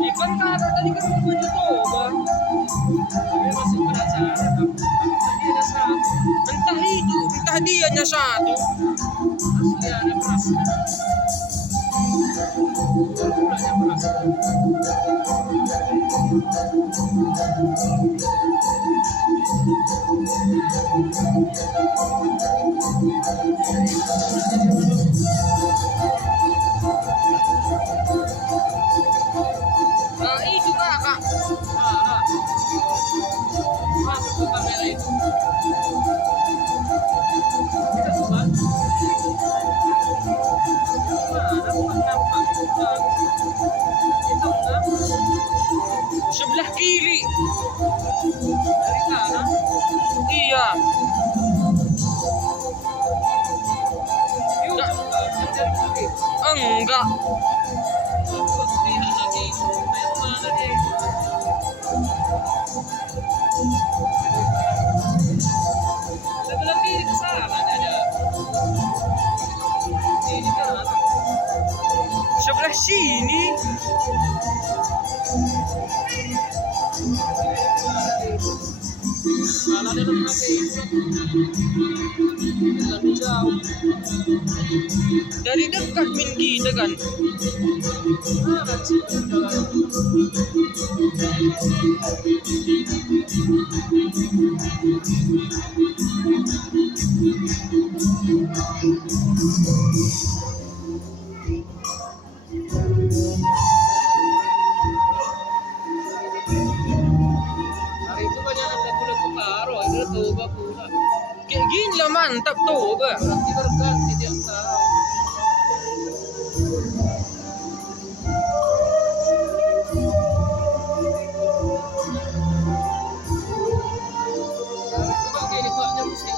Iban ka tadi kan mau coba. Tapi masih penasaran tadi ada satu. Entah itu, entah dianya satu. Asli ada beras. Gulanya beras. Nah itu kak. Nah. Masuk ke kamera itu. Kita coba. Mana bukan nampak. Itu enggak. Sebelah kiri. Dari kanan. Iya. Yuk, enggak. Yang dari kiri. Enggak. Lihat lagi. Yang mana deh? Sebelah kiri ke sana ada. Ini kan. Sebelah sini. Malah ada lagi. Lebih jauh. Dari dekat pin kita kan. Hari itu banyak lagu-lagu karo, itu toba pula. Kayak gini lah mantap toba. Berarti berganti tiap tahun. Coba kayak dibuatnya musik.